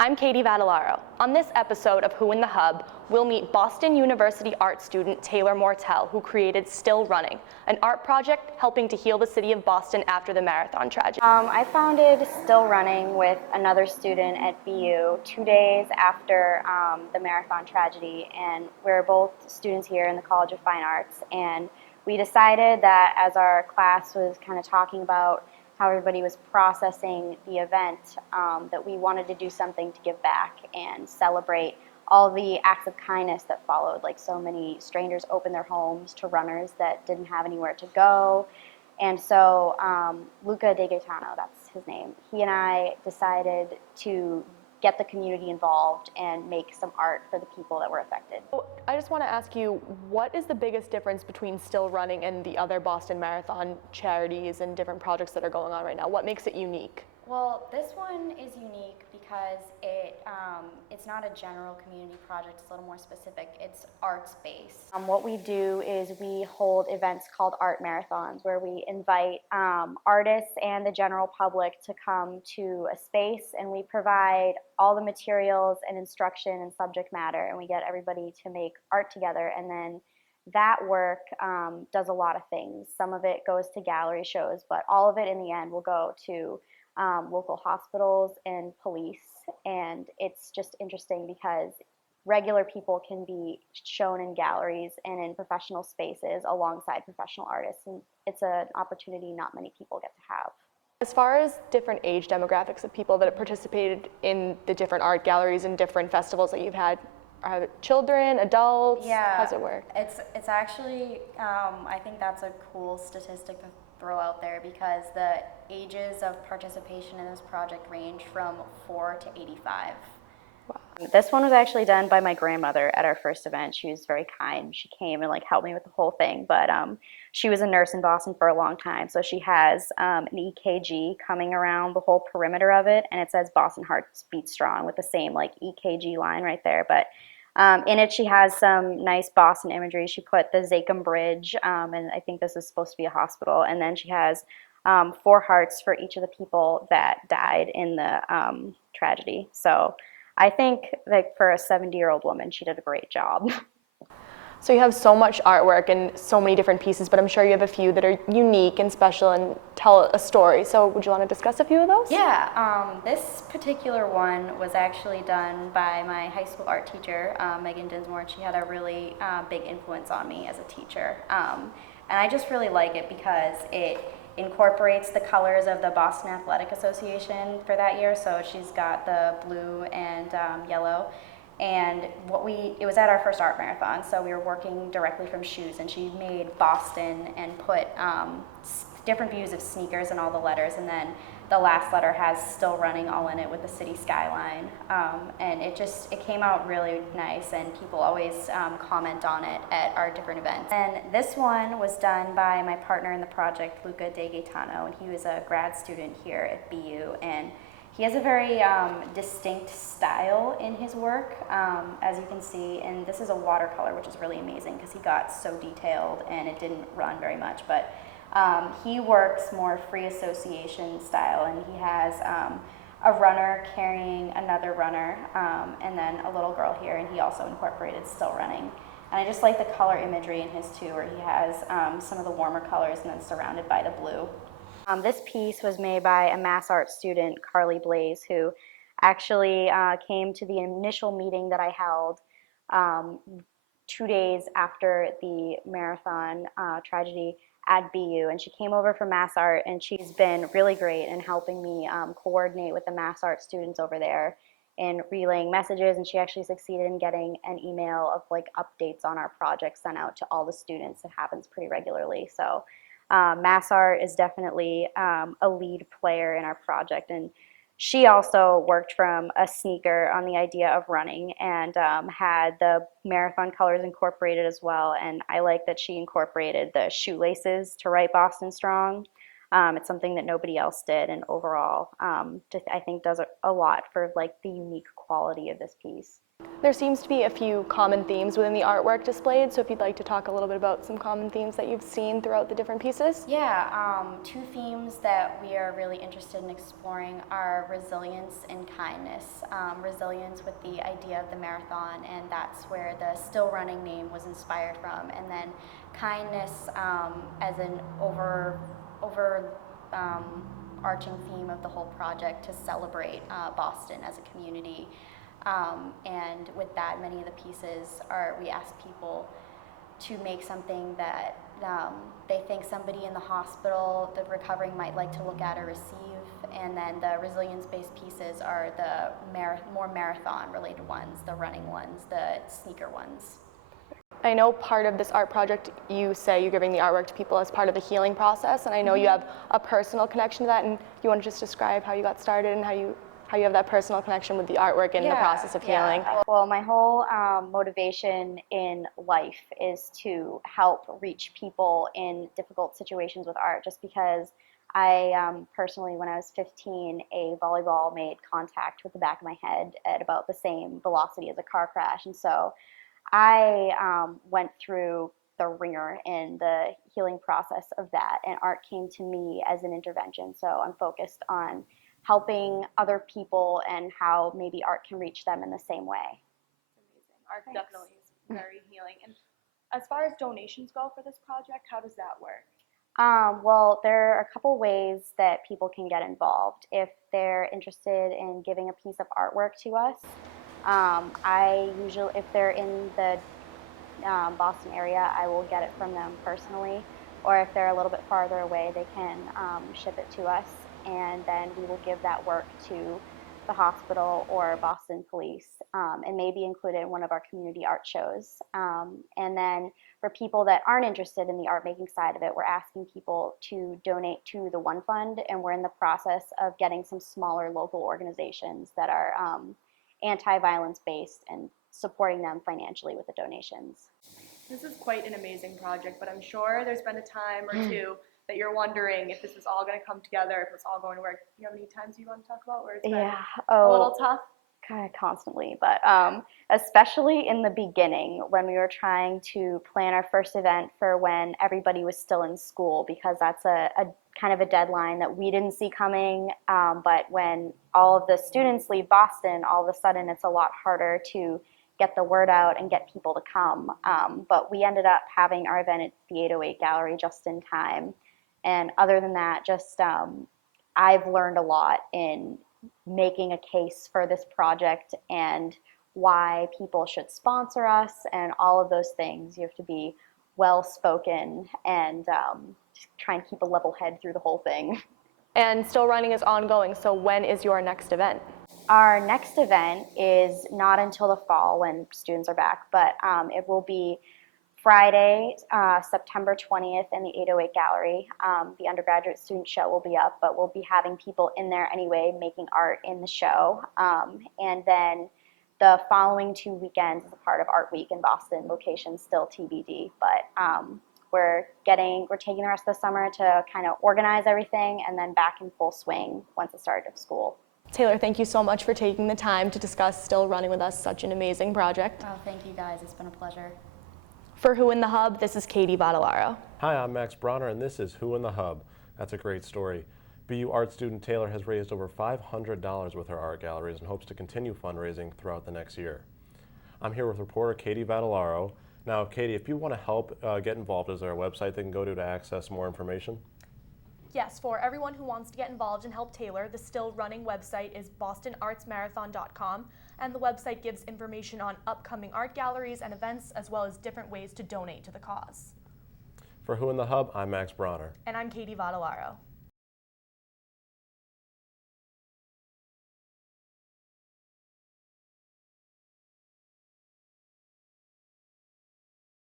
I'm Katie Vadalaro. On this episode of Who in the Hub, we'll meet Boston University art student Taylor Mortell, who created Still Running, an art project helping to heal the city of Boston after the marathon tragedy. I founded Still Running with another student at BU 2 days after the marathon tragedy, and we're both students here in the College of Fine Arts, and we decided that as our class was kind of talking about how everybody was processing the event, that we wanted to do something to give back and celebrate all the acts of kindness that followed. Like, so many strangers opened their homes to runners that didn't have anywhere to go. And so Luca De Gaetano, that's his name, he and I decided to get the community involved and make some art for the people that were affected. I just want to ask you, what is the biggest difference between Still Running and the other Boston Marathon charities and different projects that are going on right now? What makes it unique? Well, this one is unique because it's not a general community project. It's a little more specific. It's arts-based. What we do is we hold events called art marathons, where we invite artists and the general public to come to a space, and we provide all the materials and instruction and subject matter, and we get everybody to make art together, and then that work does a lot of things. Some of it goes to gallery shows, but all of it in the end will go to local hospitals and police, and it's just interesting because regular people can be shown in galleries and in professional spaces alongside professional artists, and it's an opportunity not many people get to have. As far as different age demographics of people that have participated in the different art galleries and different festivals that you've had, are it children, adults? Yeah, how does it work? It's actually I think that's a cool statistic to throw out there, because the ages of participation in this project range from 4 to 85. Wow. This one was actually done by my grandmother at our first event. She was very kind. She came and helped me with the whole thing, but she was a nurse in Boston for a long time, so she has an EKG coming around the whole perimeter of it, and it says Boston Hearts Beat Strong with the same EKG line right there. But in it, she has some nice Boston imagery. She put the Zakim Bridge, and I think this is supposed to be a hospital. And then she has 4 hearts for each of the people that died in the tragedy. So I think for a 70-year-old woman, she did a great job. So you have so much artwork and so many different pieces, but I'm sure you have a few that are unique and special and tell a story. So would you want to discuss a few of those? Yeah, this particular one was actually done by my high school art teacher, Megan Dinsmore. She had a really big influence on me as a teacher. And I just really like it because it incorporates the colors of the Boston Athletic Association for that year. So she's got the blue and yellow. And it was at our first art marathon, so we were working directly from shoes, and she made Boston and put different views of sneakers and all the letters, and then the last letter has Still Running all in it with the city skyline. And it came out really nice, and people always comment on it at our different events. And this one was done by my partner in the project, Luca De Gaetano, and he was a grad student here at BU, and he has a very distinct style in his work, as you can see, and this is a watercolor, which is really amazing because he got so detailed and it didn't run very much, but he works more free association style, and he has a runner carrying another runner, and then a little girl here, and he also incorporated Still Running. And I just like the color imagery in his too, where he has some of the warmer colors and then surrounded by the blue. This piece was made by a mass art student, Carly Blaze, who actually came to the initial meeting that I held 2 days after the marathon tragedy at BU. And she came over from mass art, and she's been really great in helping me coordinate with the mass art students over there in relaying messages, and she actually succeeded in getting an email of updates on our project sent out to all the students. It happens pretty regularly. So mass art is definitely a lead player in our project, and she also worked from a sneaker on the idea of running, and had the marathon colors incorporated as well. And I like that she incorporated the shoelaces to write Boston Strong. It's something that nobody else did, and overall I think does a lot for the unique quality of this piece. There seems to be a few common themes within the artwork displayed, so if you'd like to talk a little bit about some common themes that you've seen throughout the different pieces. Yeah, two themes that we are really interested in exploring are resilience and kindness. Resilience with the idea of the marathon, and that's where the still running name was inspired from. And then kindness as an arching theme of the whole project to celebrate Boston as a community. And with that, many of the pieces we ask people to make something that they think somebody in the hospital, the recovering, might like to look at or receive. And then the resilience-based pieces are the more marathon-related ones, the running ones, the sneaker ones. I know part of this art project, you say you're giving the artwork to people as part of the healing process, and I know you have a personal connection to that, and you want to just describe how you got started and how you have that personal connection with the artwork in the process of healing. Well, my whole motivation in life is to help reach people in difficult situations with art, just because I personally, when I was 15, a volleyball made contact with the back of my head at about the same velocity as a car crash. And so I went through the ringer in the healing process of that, and art came to me as an intervention. So I'm focused on helping other people and how maybe art can reach them in the same way. Amazing. Art definitely is very healing. And as far as donations go for this project, how does that work? Well, there are a couple ways that people can get involved. If they're interested in giving a piece of artwork to us, if they're in the Boston area, I will get it from them personally. Or if they're a little bit farther away, they can ship it to us, and then we will give that work to the hospital or Boston Police, and maybe include it in one of our community art shows. And then for people that aren't interested in the art making side of it, we're asking people to donate to the One Fund, and we're in the process of getting some smaller local organizations that are anti-violence based and supporting them financially with the donations. This is quite an amazing project, but I'm sure there's been a time or two that you're wondering if this is all going to come together, if it's all going to work. You have any times you want to talk about where it's been a little tough? Kind of constantly, but especially in the beginning when we were trying to plan our first event for when everybody was still in school, because that's a kind of a deadline that we didn't see coming. But when all of the students leave Boston, all of a sudden it's a lot harder to get the word out and get people to come. But we ended up having our event at the 808 Gallery just in time. And other than that, just I've learned a lot in making a case for this project and why people should sponsor us and all of those things. You have to be well-spoken and just try and keep a level head through the whole thing. And Still Running is ongoing, so when is your next event? Our next event is not until the fall when students are back, but it will be Friday, September 20th in the 808 Gallery. The undergraduate student show will be up, but we'll be having people in there anyway making art in the show. And then the following 2 weekends is a part of Art Week in Boston, location still TBD. But we're taking the rest of the summer to kind of organize everything and then back in full swing once the start of school. Taylor, thank you so much for taking the time to discuss Still Running with us, such an amazing project. Oh, thank you guys, it's been a pleasure. For Who in the Hub, this is Katie Vadalaro. Hi, I'm Max Bronner, and this is Who in the Hub. That's a great story. BU art student Taylor has raised over $500 with her art galleries and hopes to continue fundraising throughout the next year. I'm here with reporter Katie Vadalaro. Now, Katie, if you want to help get involved, is there a website they can go to access more information? Yes, for everyone who wants to get involved and help Taylor, the Still Running website is bostonartsmarathon.com, and the website gives information on upcoming art galleries and events, as well as different ways to donate to the cause. For Who in the Hub, I'm Max Bronner. And I'm Katie Vadalaro.